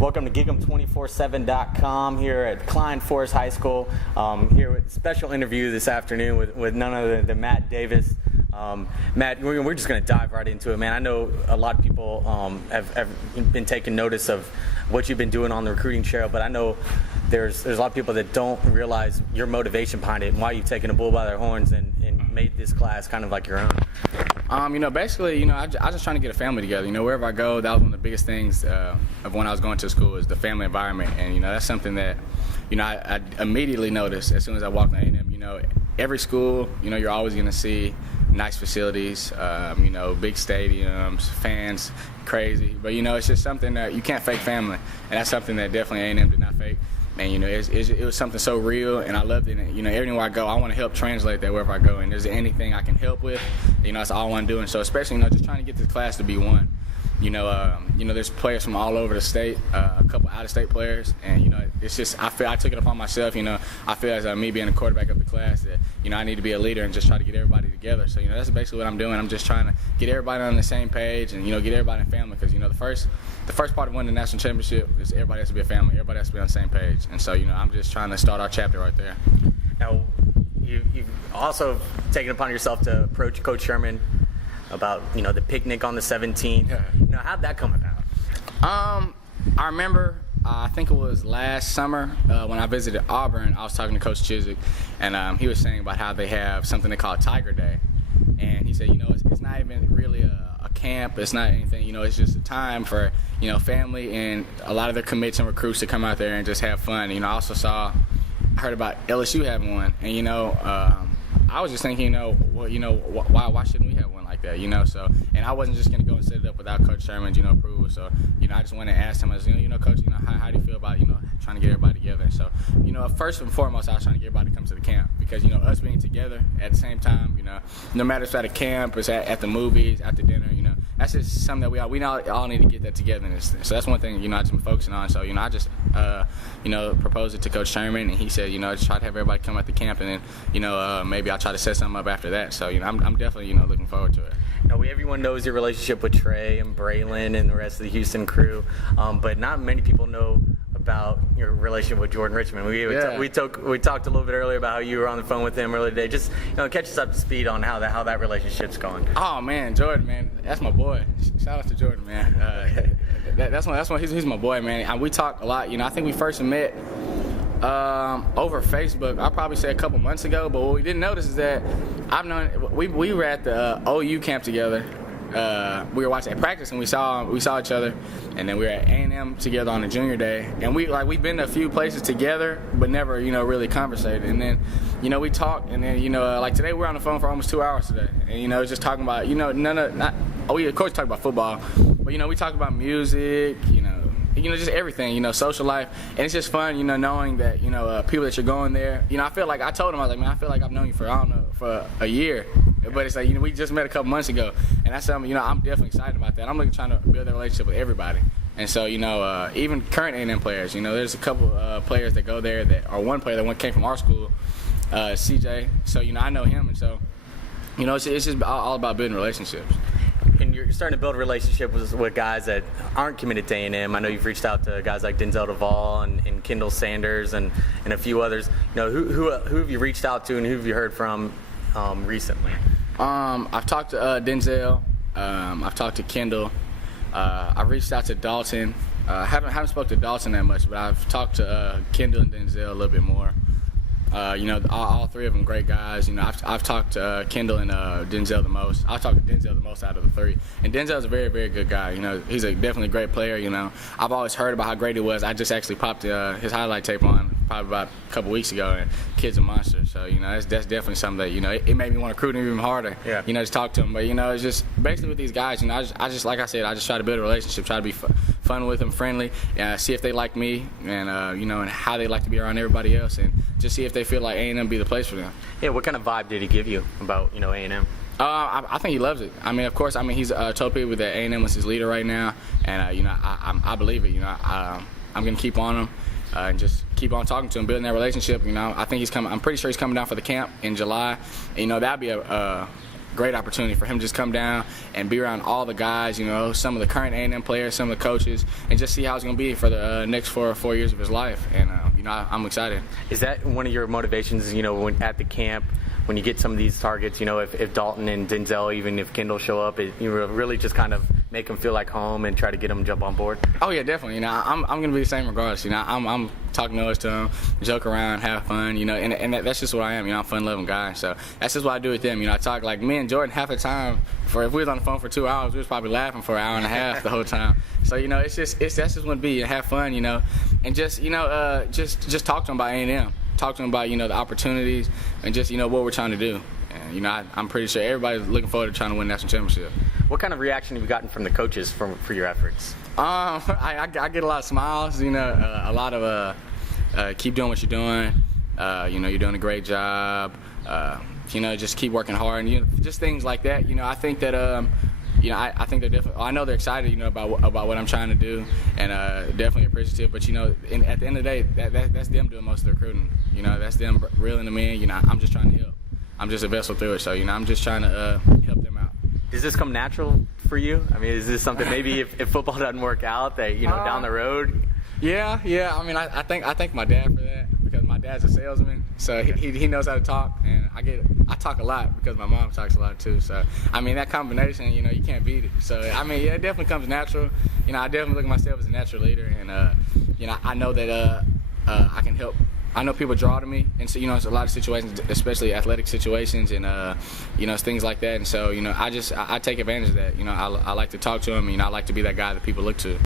Welcome to GigEm247.com here at Klein Forest High School. Here with a special interview this afternoon with none other than Matt Davis. Matt, we're just going to dive right into it, man. I know a lot of people have been taking notice of what you've been doing on the recruiting trail, but I know there's a lot of people that don't realize your motivation behind it and why you've taken the bull by their horns and made this class kind of like your own. Basically, I was just trying to get a family together. Wherever I go, that was one of the biggest things of when I was going to school is the family environment. And, that's something that, I immediately noticed as soon as I walked in A&M. Every school, you're always going to see nice facilities, big stadiums, fans, crazy. But, it's just something that you can't fake family. And that's something that definitely A&M did not fake. And, it was something so real, and I loved it. And, everywhere I go, I want to help translate that wherever I go. And there's anything I can help with, that's all I want to do. And so especially, just trying to get this class to be one. There's players from all over the state, a couple out-of-state players, and it's just I took it upon myself. I feel as me being a quarterback of the class that I need to be a leader and just try to get everybody together. So that's basically what I'm doing. I'm just trying to get everybody on the same page and get everybody in family because the first part of winning the national championship is everybody has to be a family. Everybody has to be on the same page, and so I'm just trying to start our chapter right there. Now, you've also taken upon yourself to approach Coach Sherman about the picnic on the 17th. Yeah. How'd that come about? I remember I think it was last summer when I visited Auburn. I was talking to Coach Chiswick, and he was saying about how they have something they call Tiger Day, and he said it's not even really a camp. It's not anything. It's just a time for family and a lot of the commits and recruits to come out there and just have fun. I also heard about LSU having one, and I was just thinking, why shouldn't we have one like that, So, and I wasn't just going to go and set it up without Coach Sherman's, approval. So, I just went and asked him, I was, Coach, how do you feel about, trying to get everybody together? And so, first and foremost, I was trying to get everybody to come to the camp because, us being together at the same time, no matter if it's at a camp, it's at the movies, at the dinner, that's just something that we all need to get that togetherness. So that's one thing, I've just been focusing on. So, I just, proposed it to Coach Sherman, and he said, just try to have everybody come at the camp, and then, maybe I'll try to set something up after that. So, I'm definitely, looking forward to it. Now, everyone knows your relationship with Trey and Braylon and the rest of the Houston crew, but not many people know about your relationship with Jordan Richmond. We talked a little bit earlier about how you were on the phone with him earlier today. Just catch us up to speed on how that relationship's going. Oh man, Jordan, man, that's my boy. Shout out to Jordan, man. He's my boy, man. And we talk a lot. I think we first met over Facebook. I'll probably say a couple months ago. But what we didn't notice is that we were at the OU camp together. We were watching at practice and we saw each other, and then we were at A&M together on the junior day, and we've been to a few places together but never really conversated. And then we talked, and then like today we were on the phone for almost 2 hours today, and just talking about we of course talk about football, but we talk about music, just everything, social life. And it's just fun, knowing that, people that you're going there. I feel like I told him, I was like, man, I feel like I've known you for a year. But it's like, we just met a couple months ago. And that's something, I'm definitely excited about that. I'm trying to build that relationship with everybody. And so, even current A&M players, there's a couple players that go there one player that came from our school, CJ. So, I know him. And so, it's just all about building relationships. And you're starting to build relationships with guys that aren't committed to A&M. I know you've reached out to guys like Denzel Duvall and Kendall Sanders and a few others. Who have you reached out to and who have you heard from recently? I've talked to Denzel. I've talked to Kendall. I've reached out to Dalton. Haven't spoken to Dalton that much, but I've talked to Kendall and Denzel a little bit more. All three of them great guys. I've talked to Kendall and Denzel the most. I've talked to Denzel the most out of the three. And Denzel's a very, very good guy. He's definitely a great player. I've always heard about how great he was. I just actually popped his highlight tape on probably about a couple weeks ago, and kid's a monster. So that's definitely something that it made me want to recruit him even harder. Yeah. Just talk to him. But it's just basically with these guys. I just like I said, I just try to build a relationship, try to be fun with them, friendly, see if they like me, and and how they like to be around everybody else, and just see if they feel like A&M be the place for them. Yeah, what kind of vibe did he give you about A&M? I think he loves it. Of course, he's told people that A&M was his leader right now, and I believe it. I'm gonna keep on him and just keep on talking to him, building that relationship. I think he's coming. I'm pretty sure he's coming down for the camp in July. That'd be great opportunity for him to just come down and be around all the guys, you know, some of the current A&M players, some of the coaches, and just see how it's going to be for the next 4 years of his life. And, you know, I'm excited. Is that one of your motivations, you know, when at the camp, when you get some of these targets, you know, if Dalton and Denzel, even if Kendall show up, you really just kind of make them feel like home and try to get them to jump on board? Oh, yeah, definitely. You know, I'm going to be the same regardless. You know, I'm talking noise to them, joke around, have fun, you know, and that's just what I am. You know, I'm a fun-loving guy. So that's just what I do with them. You know, I talk like me and Jordan half the time. If we was on the phone for 2 hours, we was probably laughing for an hour and a half the whole time. So, you know, that's just what it be, and have fun, you know, and just, you know, just talk to them about A&M. Talk to them about, you know, the opportunities and just, you know, what we're trying to do. And, you know, I'm pretty sure everybody's looking forward to trying to win national championship. What kind of reaction have you gotten from the coaches for your efforts? I get a lot of smiles, you know, a lot of keep doing what you're doing. You know, you're doing a great job. You know, just keep working hard, and you know, just things like that. You know, I think that you know, I think they're definitely. I know they're excited, you know, about what I'm trying to do, and definitely appreciative. But you know, at the end of the day, that's them doing most of the recruiting. You know, that's them reeling them in. You know, I'm just trying to help. I'm just a vessel through it. So you know, I'm just trying to help them out. Does this come natural for you? I mean, is this something maybe if football doesn't work out, that you know down the road? Yeah. I mean, I thank my dad for that, because my dad's a salesman, so he knows how to talk, and I talk a lot because my mom talks a lot too. So I mean, that combination, you know, you can't beat it. So I mean, yeah, it definitely comes natural. You know, I definitely look at myself as a natural leader, and you know, I know that I can help. I know people draw to me, and so you know, it's a lot of situations, especially athletic situations, and you know, it's things like that. And so you know, I take advantage of that. You know, I like to talk to them. You know, I like to be that guy that people look to.